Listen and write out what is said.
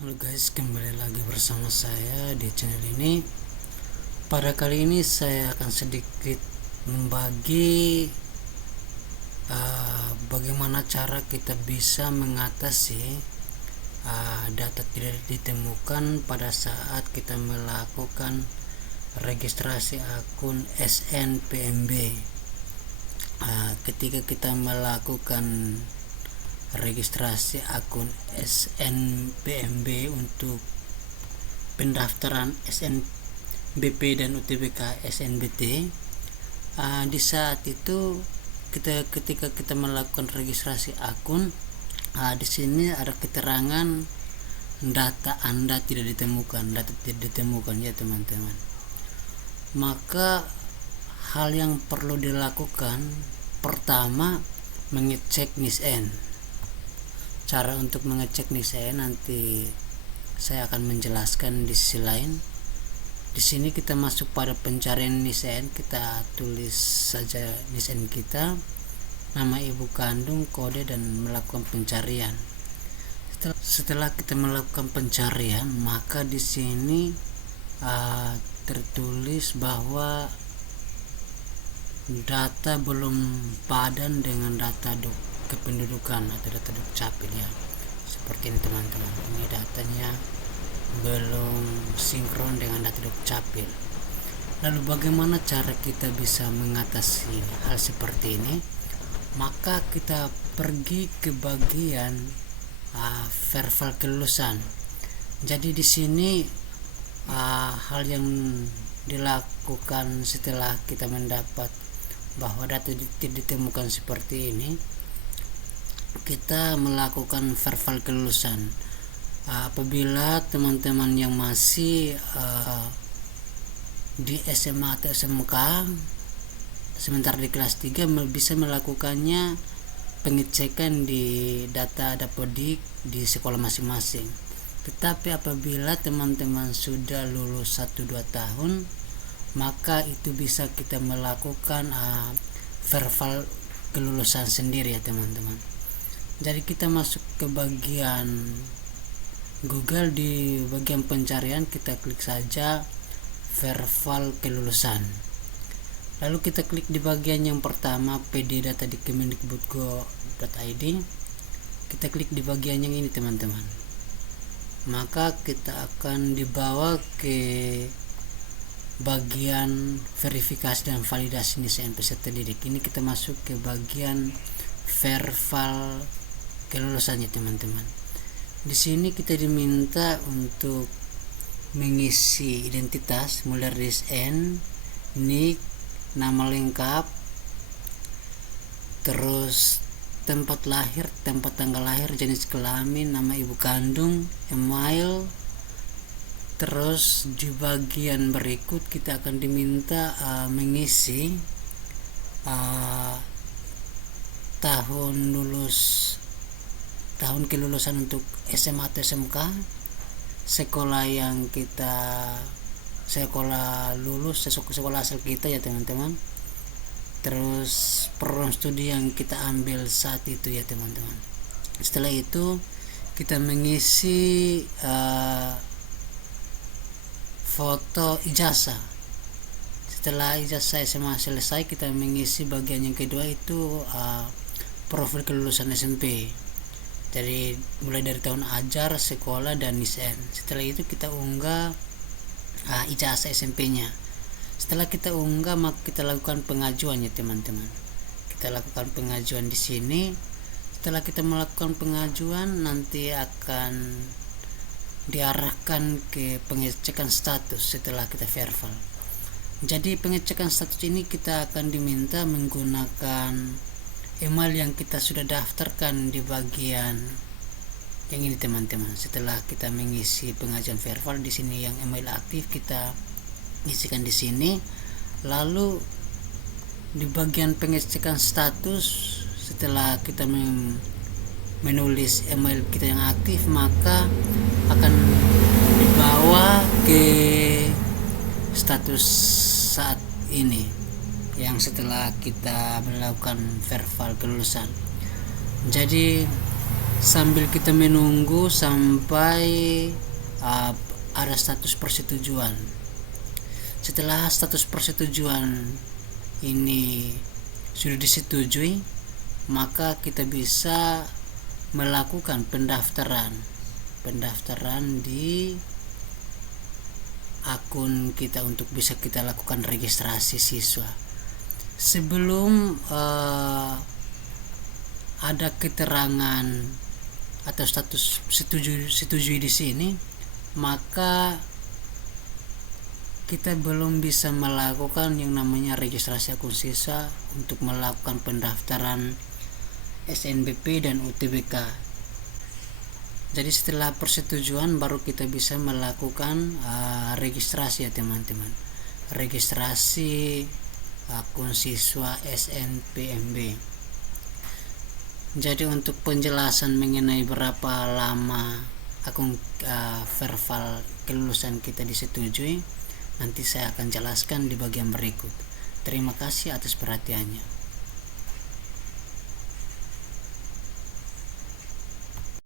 Halo guys, kembali lagi bersama saya di channel ini. Pada kali ini saya akan sedikit membagi bagaimana cara kita bisa mengatasi data tidak ditemukan pada saat kita melakukan registrasi akun SNPMB. Ketika kita melakukan registrasi akun SNPMB untuk pendaftaran SNBP dan UTBK SNBT, di saat itu ketika kita melakukan registrasi akun, di sini ada keterangan data Anda tidak ditemukan, ya teman-teman. Maka hal yang perlu dilakukan pertama, mengecek NISN. Cara untuk mengecek NISN nanti saya akan menjelaskan di sisi lain. Di sini kita masuk pada pencarian NISN, kita tulis saja NISN kita, nama ibu kandung, kode, dan melakukan pencarian. Setelah kita melakukan pencarian, maka di sini tertulis bahwa data belum padan dengan data kependudukan atau data dukcapil, ya. Seperti ini teman-teman, ini datanya belum sinkron dengan data dukcapil. Lalu bagaimana cara kita bisa mengatasi hal seperti ini? Maka kita pergi ke bagian verifal kelulusan. Jadi di sini hal yang dilakukan setelah kita mendapat bahwa data tidak ditemukan seperti ini, kita melakukan verifal kelulusan. Apabila teman-teman yang masih di SMA atau SMK sementara di kelas 3 bisa melakukannya pengecekan di data Dapodik di sekolah masing-masing. Tetapi apabila teman-teman sudah lulus 1-2 tahun, maka itu bisa kita melakukan verifal kelulusan sendiri, ya teman-teman. Jadi kita masuk ke bagian Google, di bagian pencarian kita klik saja verifal kelulusan. Lalu kita klik di bagian yang pertama, PD data di kemendikbudgo.id. Kita klik di bagian yang ini teman-teman. Maka kita akan dibawa ke bagian verifikasi dan validasi NISN peserta didik. Ini kita masuk ke bagian verifal kelulusannya teman-teman. Di sini kita diminta untuk mengisi identitas mulai dari NISN, NIK, nama lengkap, terus tempat lahir, tempat tanggal lahir, jenis kelamin, nama ibu kandung, email. Terus di bagian berikut kita akan diminta mengisi tahun kelulusan untuk SMA atau SMK, sekolah yang lulus, sekolah asal kita, ya teman-teman. Terus program studi yang kita ambil saat itu, ya teman-teman. Setelah itu kita mengisi foto ijazah. Setelah ijazah SMA selesai, kita mengisi bagian yang kedua, itu profil kelulusan SMP. Jadi mulai dari tahun ajar, sekolah, dan NISN. Setelah itu kita unggah ijazah SMP-nya. Setelah kita unggah, maka kita lakukan pengajuan, ya teman-teman. Kita lakukan pengajuan di sini. Setelah kita melakukan pengajuan, nanti akan diarahkan ke pengecekan status setelah kita verifal. Jadi pengecekan status ini kita akan diminta menggunakan email yang kita sudah daftarkan di bagian yang ini teman-teman. Setelah kita mengisi pengajuan verifal, di sini yang email aktif kita isikan di sini. Lalu di bagian pengecekan status, setelah kita menulis email kita yang aktif, maka akan dibawa ke status saat ini yang setelah kita melakukan verifal kelulusan. Jadi sambil kita menunggu sampai ada status persetujuan. Setelah status persetujuan ini sudah disetujui, maka kita bisa melakukan pendaftaran di akun kita untuk bisa kita lakukan registrasi siswa. Sebelum ada keterangan atau status setujui di sini, maka kita belum bisa melakukan yang namanya registrasi akun siswa untuk melakukan pendaftaran SNBP dan UTBK. Jadi setelah persetujuan baru kita bisa melakukan registrasi ya teman-teman, registrasi akun siswa SNPMB. Jadi untuk penjelasan mengenai berapa lama akun verbal kelulusan kita disetujui, nanti saya akan jelaskan di bagian berikut. Terima kasih atas perhatiannya.